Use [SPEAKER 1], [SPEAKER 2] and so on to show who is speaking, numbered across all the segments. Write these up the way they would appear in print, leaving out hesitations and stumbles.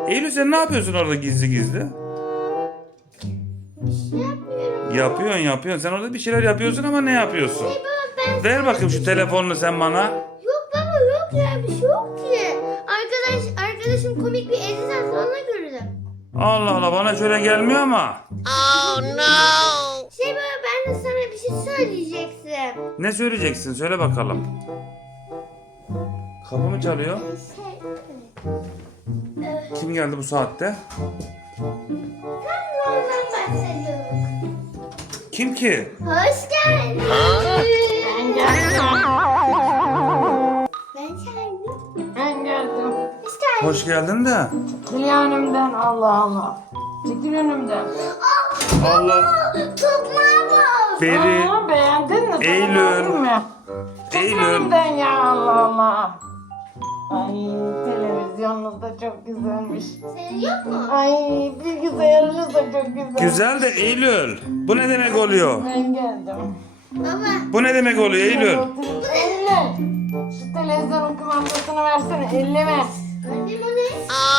[SPEAKER 1] Eylül sen ne yapıyorsun orada gizli gizli?
[SPEAKER 2] Bir şey yapmıyorum.
[SPEAKER 1] Yapıyorsun. Sen orada bir şeyler yapıyorsun ama ne yapıyorsun?
[SPEAKER 2] Hey baba ben...
[SPEAKER 1] Ver bakayım şu telefonunu sen bana.
[SPEAKER 2] Yok baba yok ya bir şey yok ki. Arkadaşım komik bir edit onunla gördüm.
[SPEAKER 1] Allah Allah bana şöyle gelmiyor ama.
[SPEAKER 2] Şey baba ben de sana bir şey söyleyeceksin.
[SPEAKER 1] Ne söyleyeceksin? Söyle bakalım. Kapı mı çalıyor? Kim geldi bu saatte?
[SPEAKER 2] Tam ondan bahsediyorum.
[SPEAKER 1] Kim ki?
[SPEAKER 2] Hoş geldin.
[SPEAKER 3] Ben geldim.
[SPEAKER 2] Ben geldim.
[SPEAKER 3] Ben geldim.
[SPEAKER 2] Hoş geldin.
[SPEAKER 1] Hoş geldin de.
[SPEAKER 3] Çekil önümden Allah Allah. Çekil önümden.
[SPEAKER 1] Allah.
[SPEAKER 2] Tokmağa bak.
[SPEAKER 1] Beri.
[SPEAKER 3] Aa, beğendin mi?
[SPEAKER 1] Eylül.
[SPEAKER 3] Beğendin mi? Çekil
[SPEAKER 1] Eylül.
[SPEAKER 3] önümden ya Allah Allah. Ay televizyonunuz da çok güzelmiş.
[SPEAKER 2] Senin yok mu?
[SPEAKER 3] Ay bilgisayarınız da çok güzel.
[SPEAKER 1] Güzel de Eylül. Bu ne demek oluyor?
[SPEAKER 3] Ben geldim.
[SPEAKER 2] Baba.
[SPEAKER 1] Bu ne demek oluyor Eylül?
[SPEAKER 3] Eylül. Şu televizyonun kumandasını versene elleme.
[SPEAKER 2] Annem o ne?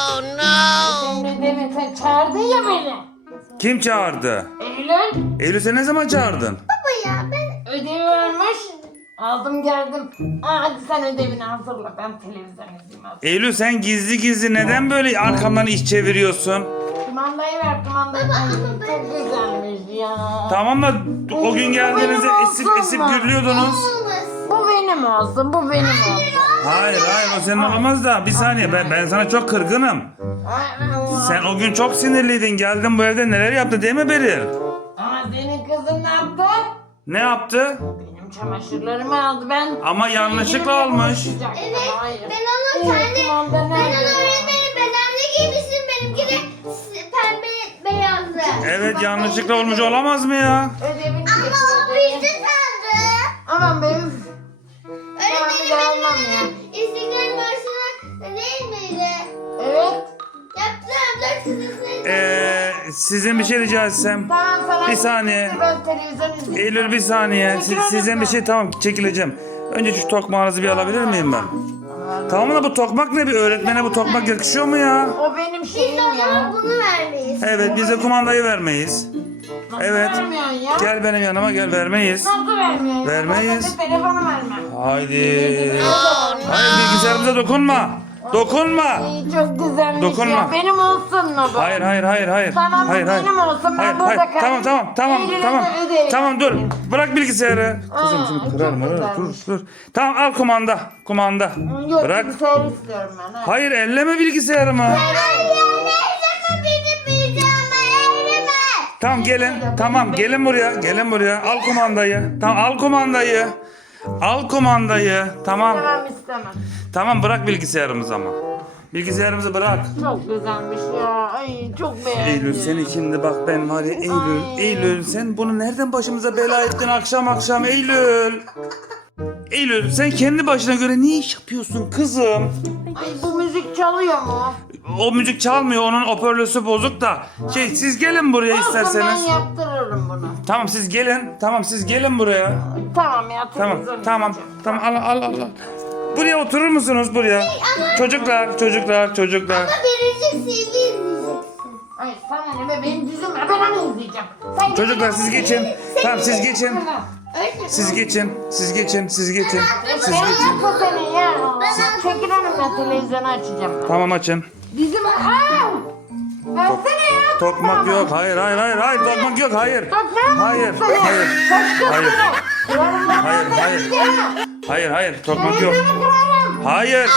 [SPEAKER 3] Sen de sen çağırdın ya beni.
[SPEAKER 1] Kim çağırdı?
[SPEAKER 3] Eylül.
[SPEAKER 1] Eylül sen ne zaman çağırdın?
[SPEAKER 2] Baba ya ben...
[SPEAKER 3] Ödevi vermiş. Aldım geldim. Aa, hadi sen ödevini hazırla. Ben televizyon izleyeyim hadi.
[SPEAKER 1] Eylül sen gizli gizli neden böyle arkamdan iş çeviriyorsun?
[SPEAKER 3] Kumandayı ver kumandayı.
[SPEAKER 2] Baba,
[SPEAKER 3] Ay,
[SPEAKER 2] ama ben-
[SPEAKER 3] çok güzelmiş ya.
[SPEAKER 1] Tamam da o gün geldiğinizde
[SPEAKER 3] Benim
[SPEAKER 1] esip
[SPEAKER 3] olsun
[SPEAKER 1] esip
[SPEAKER 3] mu?
[SPEAKER 1] gürlüyordunuz.
[SPEAKER 2] Olmasın.
[SPEAKER 3] Bu benim olsun. Bu benim olsun.
[SPEAKER 1] Hayır o senin olamaz da bir saniye ben sana çok kırgınım.
[SPEAKER 3] Ay, Allah.
[SPEAKER 1] Sen o gün çok sinirliydin geldin bu evde neler yaptı değil mi Beril?
[SPEAKER 3] Ama senin kızın ne yaptı?
[SPEAKER 1] Ne yaptı?
[SPEAKER 3] Benim çamaşırlarımı aldı ben.
[SPEAKER 1] Ama yanlışlıkla
[SPEAKER 3] Elime
[SPEAKER 1] almış.
[SPEAKER 3] konuşacak.
[SPEAKER 2] Evet
[SPEAKER 3] Hayır.
[SPEAKER 2] ben onu
[SPEAKER 3] Evet,
[SPEAKER 2] kendi...
[SPEAKER 3] kumanda
[SPEAKER 2] Ben
[SPEAKER 3] nerede?
[SPEAKER 2] onu öğretmenim bedenli giymiştim. Benimki de pembe beyazdı.
[SPEAKER 1] Evet yanlışlıkla olmuş olamaz mı ya?
[SPEAKER 3] Ödevini
[SPEAKER 2] Ama
[SPEAKER 3] getir,
[SPEAKER 2] o
[SPEAKER 3] ödevini.
[SPEAKER 2] bizde sandı.
[SPEAKER 3] Aman benim.
[SPEAKER 2] Öğretmenim
[SPEAKER 3] Ben
[SPEAKER 2] benim
[SPEAKER 3] almam ya.
[SPEAKER 2] İstiklal Marşı'na değil miydi?
[SPEAKER 3] Evet.
[SPEAKER 2] Yaptım. 4 sınıfını.
[SPEAKER 1] Sizin bir şey rica etsem.
[SPEAKER 3] Tamam sana.
[SPEAKER 1] Bir saniye.
[SPEAKER 3] Ben televizyon izleyeyim.
[SPEAKER 1] Eylül bir saniye.
[SPEAKER 3] Çekil
[SPEAKER 1] Sizden bir
[SPEAKER 3] önümden.
[SPEAKER 1] şey tamam çekileceğim. Önce şu tokmağınızı bir alabilir miyim ben? Tamam da bu tokmak ne bir öğretmene bu tokmak yakışıyor mu ya?
[SPEAKER 3] O benim
[SPEAKER 2] Biz
[SPEAKER 3] şeyim
[SPEAKER 2] de ona
[SPEAKER 3] ya.
[SPEAKER 2] bunu vermeyiz.
[SPEAKER 1] Evet biz de kumandayı vermeyiz.
[SPEAKER 3] Nasıl
[SPEAKER 1] Evet.
[SPEAKER 3] vermiyorsun ya?
[SPEAKER 1] Gel benim yanıma gel vermeyiz.
[SPEAKER 3] Nasıl vermiyorsun?
[SPEAKER 1] Vermeyiz.
[SPEAKER 3] Ben de telefonu verme.
[SPEAKER 1] Haydi. Hayır bilgisayarımıza dokunma. Dokunma.
[SPEAKER 3] Ay, çok güzelmiş
[SPEAKER 1] Dokunma.
[SPEAKER 3] ya. Benim olsun mu bu?
[SPEAKER 1] Hayır.
[SPEAKER 3] Tamam, bu
[SPEAKER 1] hayır,
[SPEAKER 3] benim olsun, ben burada
[SPEAKER 1] Tamam
[SPEAKER 3] kalayım. Eylül'e
[SPEAKER 1] tamam.
[SPEAKER 3] de ödeyeyim.
[SPEAKER 1] Tamam dur. Bırak bilgisayarı. Kızım
[SPEAKER 3] Aa,
[SPEAKER 1] şunu
[SPEAKER 3] çok
[SPEAKER 1] kırarım.
[SPEAKER 3] güzelmiş.
[SPEAKER 1] Dur. Tamam al kumanda.
[SPEAKER 3] Yok
[SPEAKER 1] Bırak.
[SPEAKER 3] bilgisayar istiyorum ben. Ha.
[SPEAKER 1] Hayır elleme bilgisayarımı. Tamam gelin. Tamam gelin buraya. Gelin buraya. Al kumandayı. Tamam al kumandayı. Al kumandayı. Tamam.
[SPEAKER 3] İstemem.
[SPEAKER 1] Tamam bırak bilgisayarımızı ama. Bilgisayarımızı bırak.
[SPEAKER 3] Çok güzelmiş ya. Ay çok beğendim.
[SPEAKER 1] Eylül seni şimdi bak ben var ya Eylül sen bunu nereden başımıza bela ettin akşam Eylül. Eylül sen kendi başına göre ne iş yapıyorsun kızım?
[SPEAKER 3] Ay bu müzik çalıyor mu?
[SPEAKER 1] O müzik çalmıyor onun hoparlörü bozuk da. Siz gelin buraya
[SPEAKER 3] Olsun,
[SPEAKER 1] isterseniz.
[SPEAKER 3] ben yaptırırım bunu.
[SPEAKER 1] Tamam siz gelin. Tamam siz gelin buraya.
[SPEAKER 3] Tamam ya.
[SPEAKER 1] Tamam
[SPEAKER 3] televizyon
[SPEAKER 1] tamam
[SPEAKER 3] izleyeceğim.
[SPEAKER 1] tamam al. Buraya oturur musunuz buraya? Çocuklar.
[SPEAKER 2] Ama birinci CD izleyeceksin.
[SPEAKER 3] Ay sana ne be benim dizim ben onu izleyeceğim. Sen
[SPEAKER 1] Çocuklar
[SPEAKER 3] gidin
[SPEAKER 1] siz
[SPEAKER 3] onu
[SPEAKER 1] geçin.
[SPEAKER 3] izleyin.
[SPEAKER 1] Tamam siz geçin.
[SPEAKER 3] Tamam.
[SPEAKER 2] Öğretmenim.
[SPEAKER 1] Siz geçin. Siz geçin.
[SPEAKER 3] Ben yapma seni ya. Çekil önümden televizyonu açacağım ben.
[SPEAKER 1] Tamam açın.
[SPEAKER 3] Dizim versene ya.
[SPEAKER 1] Tokmak yok. Hayır. Tokmak yok. Hayır. Hayır. Hayır. Tokmak yok. Hayır.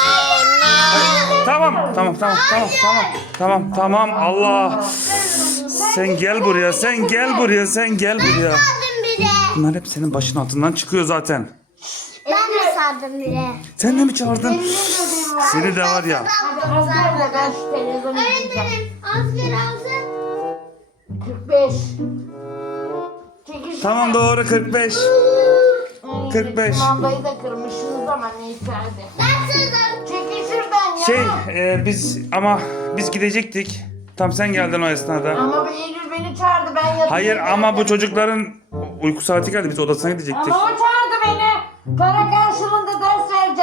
[SPEAKER 1] Tamam. Allah. Sen gel buraya.
[SPEAKER 2] Sardım bile.
[SPEAKER 1] Bunlar hep senin başın altından çıkıyor zaten.
[SPEAKER 2] Ben de sardım bile.
[SPEAKER 1] Sen de mi çağırdın? Seni de var ya.
[SPEAKER 3] Hadi az ver de ben şu televizyonu izleyeceğim.
[SPEAKER 2] Öğretmenim asker alsın.
[SPEAKER 3] 45. Çekil
[SPEAKER 1] Tamam
[SPEAKER 3] şuradan.
[SPEAKER 1] doğru 45. 45.
[SPEAKER 3] Kumandayı da kırmışsınız ama neyse hadi.
[SPEAKER 2] Ben sardım.
[SPEAKER 3] Çekil şuradan ya.
[SPEAKER 1] Biz gidecektik. Tam sen geldin o esnada.
[SPEAKER 3] Ama bu Eylül beni çağırdı ben yatayım.
[SPEAKER 1] Hayır ama bu çocukların uyku saati geldi. Biz odasına gidecektik.
[SPEAKER 3] Ama o çağırdı beni. Para karşılığında ders vereceğim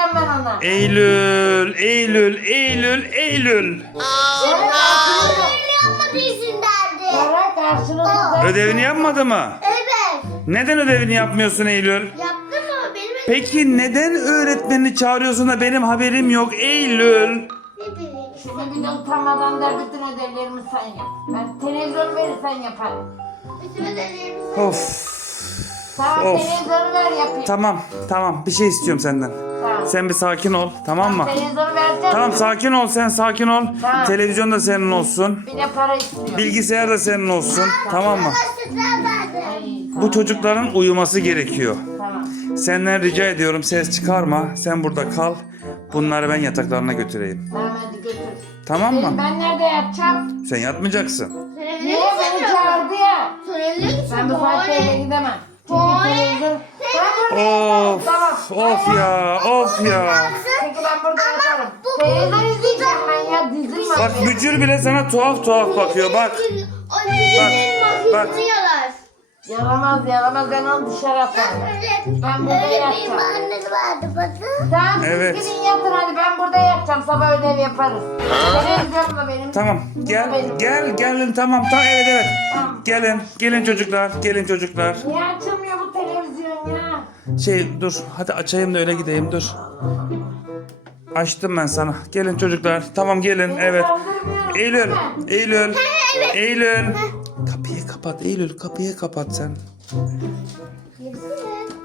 [SPEAKER 3] vereceğim ben ona.
[SPEAKER 1] Eylül, Eylül, Eylül, Eylül.
[SPEAKER 2] Öyle yapmadıysan derdi.
[SPEAKER 3] Para karşılığında.
[SPEAKER 1] Ödevini yapmadı mı?
[SPEAKER 2] Evet.
[SPEAKER 1] Neden ödevini yapmıyorsun Eylül?
[SPEAKER 2] Yaptım ama benim
[SPEAKER 1] Peki neden öğretmenini çağırıyorsun da benim haberim yok Eylül?
[SPEAKER 2] ne bileyim.
[SPEAKER 3] Şunu bir de utanmadan der bütün ödevlerimi sen yap. Ben televizyon verirsen yaparım.
[SPEAKER 2] Bütün ödevlerimiz.
[SPEAKER 1] Of.
[SPEAKER 3] Tamam
[SPEAKER 1] Of.
[SPEAKER 3] televizyonu ver yapayım.
[SPEAKER 1] Tamam bir şey istiyorum senden.
[SPEAKER 3] Tamam.
[SPEAKER 1] Sen bir sakin ol, tamam mı?
[SPEAKER 3] Televizyonu vereceğim.
[SPEAKER 1] Tamam
[SPEAKER 3] mi?
[SPEAKER 1] sakin ol, sen sakin ol.
[SPEAKER 3] Tamam.
[SPEAKER 1] Televizyon da senin olsun.
[SPEAKER 3] Bir de para istiyor.
[SPEAKER 1] Bilgisayar da senin olsun. Tamam mı?
[SPEAKER 2] Başlıklar derdi.
[SPEAKER 3] Ay,
[SPEAKER 1] Bu çocukların uyuması gerekiyor.
[SPEAKER 3] Tamam.
[SPEAKER 1] Senden rica ediyorum ses çıkarma. Sen burada kal. Bunları ben yataklarına götüreyim.
[SPEAKER 3] Tamam hadi götür.
[SPEAKER 1] Tamam mı?
[SPEAKER 3] Ben nerede yatacağım?
[SPEAKER 1] Sen yatmayacaksın.
[SPEAKER 3] Niye beni çağırdı ya? Ben bu saatte eve gidemem. Çünkü televizyon... Ben burada
[SPEAKER 1] Of,
[SPEAKER 3] Tamam.
[SPEAKER 1] of ya, of ya.
[SPEAKER 3] Peki ben burada yatarım. Televizyon izleyeceğim ben ya. Dizim var.
[SPEAKER 1] Bak Bücür bile sana tuhaf tuhaf bakıyor. Bak.
[SPEAKER 2] O cücüğün
[SPEAKER 1] bak.
[SPEAKER 2] makyajını yalar.
[SPEAKER 3] Yaramaz ben onu dışarı atarım. Ben burada
[SPEAKER 2] Öyle benim
[SPEAKER 3] yatacağım.
[SPEAKER 2] annesi vardı bana.
[SPEAKER 3] Tamam
[SPEAKER 1] Evet.
[SPEAKER 3] siz gidin yatın hadi ben burada yatacağım. Sabah ödev yaparız. Televizyon da benim.
[SPEAKER 1] Tamam. Gelin tamam. Evet.
[SPEAKER 3] Tamam.
[SPEAKER 1] Gelin çocuklar. Gelin çocuklar.
[SPEAKER 3] Niye açılmıyor bu televizyon ya?
[SPEAKER 1] Dur. Hadi açayım da öyle gideyim. Dur. Açtım ben sana. Gelin çocuklar. Tamam gelin. Evet.
[SPEAKER 3] Kandırmıyorum,
[SPEAKER 1] Eylül.
[SPEAKER 3] değil mi?
[SPEAKER 1] Eylül. Kapıyı kapat Eylül. Kapıyı kapat sen.
[SPEAKER 3] Görüşürüz.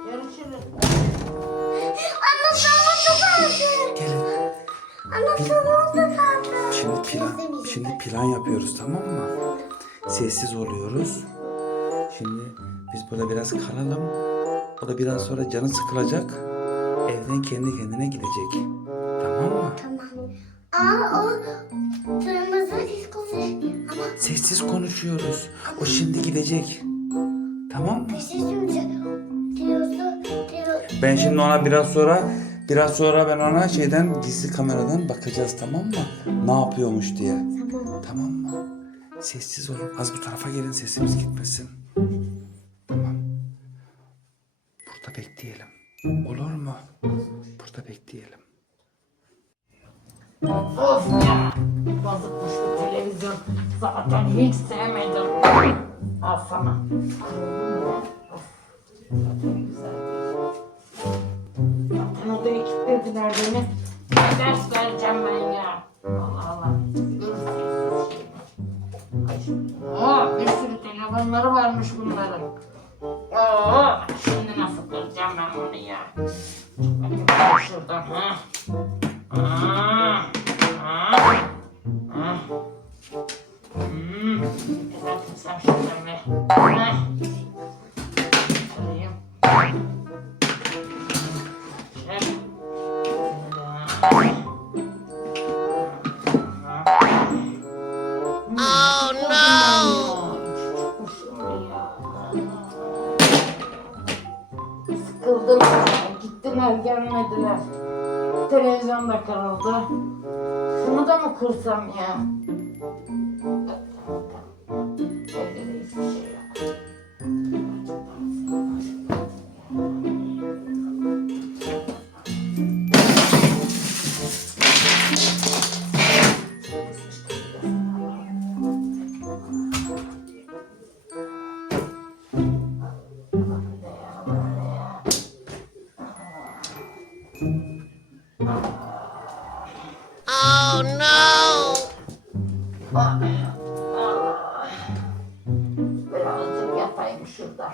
[SPEAKER 2] Anne salonda kaldı.
[SPEAKER 1] Gelin.
[SPEAKER 2] Anne salonda kaldı.
[SPEAKER 1] Şimdi plan yapıyoruz, tamam mı? Sessiz oluyoruz. Şimdi biz burada biraz kalalım. O da biraz sonra canı sıkılacak. Evden kendi kendine gidecek. Tamam mı?
[SPEAKER 2] Tamam. O kırmızı disko ama
[SPEAKER 1] Sessiz konuşuyoruz. O şimdi gidecek. Tamam mı?
[SPEAKER 2] sesim diyorsun.
[SPEAKER 1] Ben şimdi ona biraz sonra ben ona gizli kameradan bakacağız, tamam mı? Ne yapıyormuş diye. Tamam mı? Sessiz olun. Az bu tarafa gelin, sesimiz gitmesin. Tamam. Burada bekleyelim. Olur mu? Burada bekleyelim.
[SPEAKER 3] Of ya. Bozukmuş bu televizyon. Zaten hiç sevmedim. Al sana. Of. Zaten güzel. Zaten odaya kilitlediler beni. Ne ders vereceğim ben ya. Allah Allah. Görürsünüz şeyini. Bir sürü telefonları varmış bunların. Şimdi nasıl kıracağım ben bunu ya? Bakayım şuradan. Sen şuradan ver. Alayım. Oh no! Sıkıldım ya. Gittiler gelmediler. Televizyon da kırıldı. Şunu da mı kırsam ya? Evde de hiçbir şey yok. Birazcık yatayım şurada.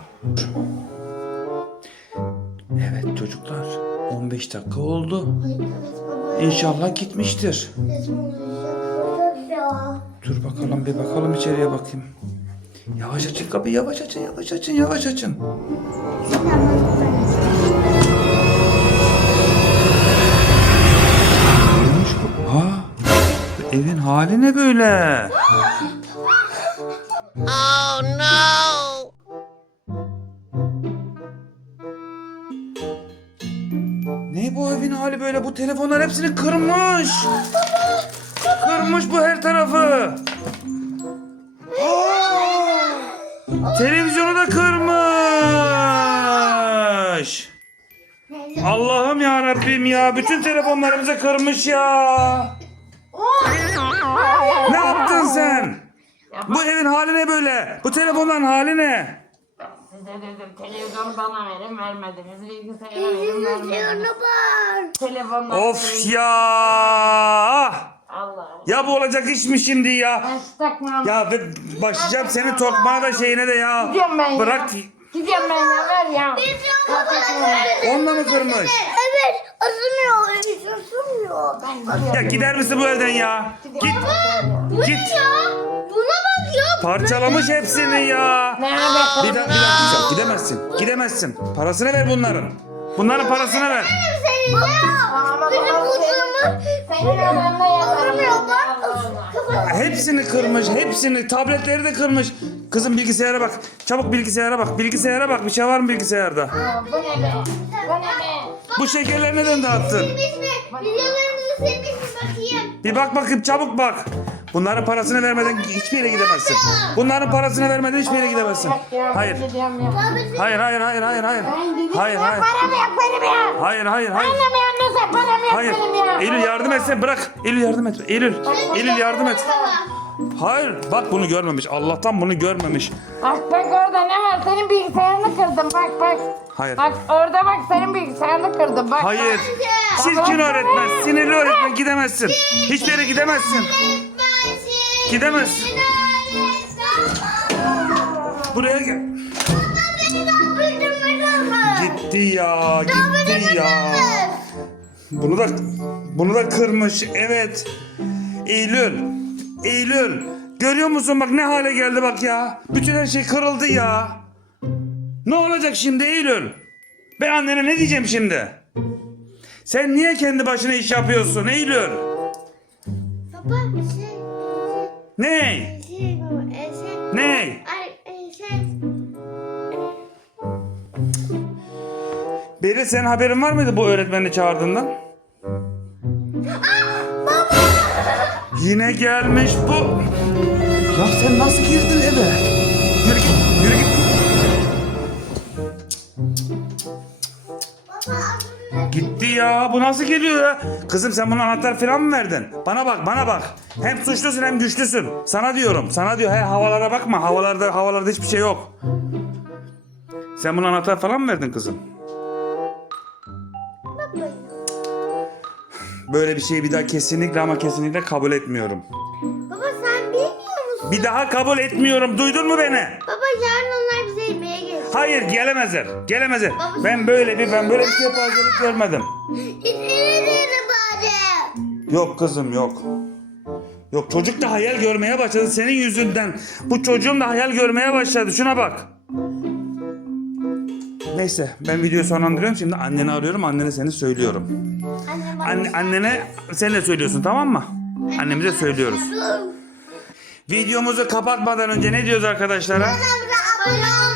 [SPEAKER 1] Evet çocuklar, 15 dakika oldu.
[SPEAKER 2] Ay evet baba.
[SPEAKER 1] İnşallah gitmiştir.
[SPEAKER 2] Resmi olacak ya.
[SPEAKER 1] Dur bakalım, bir bakalım içeriye bakayım. Yavaş açın kapıyı, yavaş açın. Neymiş bu? Ha? Bu evin hali ne böyle?
[SPEAKER 4] Oh no!
[SPEAKER 1] Ne bu evin hali böyle? Bu telefonlar hepsini kırmış. Kırmış bu her tarafı. Televizyonu da kırmış. Allah'ım ya Rabbim ya. Bütün telefonlarımızı kırmış ya. Ne yaptın sen? Bu evin hali ne böyle? Bu telefonların hali ne?
[SPEAKER 3] Size dedim televizyonu bana verin vermediniz. Bilgisayarı verin vermediniz.
[SPEAKER 2] var.
[SPEAKER 3] Telefonları
[SPEAKER 1] Of
[SPEAKER 3] verin.
[SPEAKER 1] ya.
[SPEAKER 3] Allah.
[SPEAKER 1] Ya bu olacak iş mi şimdi ya?
[SPEAKER 3] Ben şu takmam.
[SPEAKER 1] Ya ve başlayacağım senin tokmağa da şeyine de ya.
[SPEAKER 3] Gidiyorum ben
[SPEAKER 1] Bırak.
[SPEAKER 3] ya. Gidiyorum ben ya ver ya.
[SPEAKER 1] Onunla mı kırmış?
[SPEAKER 2] Evet. Isınmıyor. Hiç ısınmıyor.
[SPEAKER 1] Ya gider misin bu evden ya? Git.
[SPEAKER 2] Bu ne
[SPEAKER 1] Git.
[SPEAKER 2] ya? Buna bak ya.
[SPEAKER 1] Parçalamış hepsini ya.
[SPEAKER 3] Ne haber?
[SPEAKER 1] Bir dakika. Gidemezsin. Gidemezsin. Parasını ver bunların. Bunların parasını ver.
[SPEAKER 2] Senin ya. Bizim huzurumuz.
[SPEAKER 3] Senin odanda yatarım.
[SPEAKER 2] Isınmıyor bak. Kafası.
[SPEAKER 1] Hepsini kırmış. Hepsini. Tabletleri de kırmış. Kızım bilgisayara bak. Çabuk bilgisayara bak. Bilgisayara bak. Bir şey var mı bilgisayarda?
[SPEAKER 3] Bu ne be? Bu ne be?
[SPEAKER 1] Bu şekerleri neden dağıttın?
[SPEAKER 2] Silmiş mi? Videolarımızı silmiş mi bakayım?
[SPEAKER 1] Bir bak bakayım çabuk bak. Bunların parasını vermeden hiçbir yere gidemezsin. Bunların parasını vermeden hiçbir yere gidemezsin. Hayır.
[SPEAKER 3] Gidiyorum ya.
[SPEAKER 1] Hayır hayır hayır hayır hayır. Hayır hayır.
[SPEAKER 3] Param yok benim ya.
[SPEAKER 1] Hayır hayır hayır.
[SPEAKER 3] Anlamayan nasıl param yok
[SPEAKER 1] Hayır.
[SPEAKER 3] benim ya.
[SPEAKER 1] Eylül yardım etsene bırak. Eylül yardım et. Eylül. Eylül yardım et. Hayır. Bak bunu görmemiş. Allah'tan bunu görmemiş.
[SPEAKER 3] Bak bak orada ne var? Senin bilgisayarını kırdım bak bak.
[SPEAKER 1] Hayır.
[SPEAKER 3] Bak orada bak senin bilgisayarını kırdım bak.
[SPEAKER 1] Hayır. Çirkin öğretmen. Sinirli öğretmen gidemezsin. Hiçbir yere gidemezsin. Gidemezsin. Buraya gel. Gitti ya. Gitti ya. Bunu da kırmış. Evet. Eylül. Eylül. Görüyor musun bak ne hale geldi bak ya. Bütün her şey kırıldı ya. Ne olacak şimdi Eylül? Ben annene ne diyeceğim şimdi? Sen niye kendi başına iş yapıyorsun Eylül?
[SPEAKER 2] Baba
[SPEAKER 1] Ne? Ne? Beril senin haberin var mıydı bu öğretmeni çağırdığından? Yine gelmiş bu. Ya sen nasıl girdin eve? Yürü git, yürü git. Gitti ya. Bu nasıl geliyor ya? Kızım sen buna anahtar falan mı verdin? Bana bak, bana bak. Hem suçlusun hem güçlüsün. Sana diyorum, sana diyor. He havalara bakma. Havalarda hiçbir şey yok. Sen buna anahtar falan mı verdin kızım? Böyle bir şeyi bir daha kesinlikle ama kesinlikle kabul etmiyorum.
[SPEAKER 2] Baba sen bilmiyor musun?
[SPEAKER 1] Bir daha kabul etmiyorum. Duydun mu beni?
[SPEAKER 2] Baba yarın onlar bize yemeğe gelecek.
[SPEAKER 1] Hayır gelemezler. Gelemezler. Ben böyle bir şey fazlalık görmedim.
[SPEAKER 2] İzleriz bari.
[SPEAKER 1] Yok kızım yok. Yok çocuk da hayal görmeye başladı senin yüzünden. Bu çocuğum da hayal görmeye başladı. Şuna bak. Neyse ben videoyu sonlandırıyorum. Şimdi anneni arıyorum. Annene seni söylüyorum. Annene sen de söylüyorsun tamam mı? Annemize söylüyoruz. Videomuzu kapatmadan önce ne diyoruz arkadaşlara?
[SPEAKER 2] Abone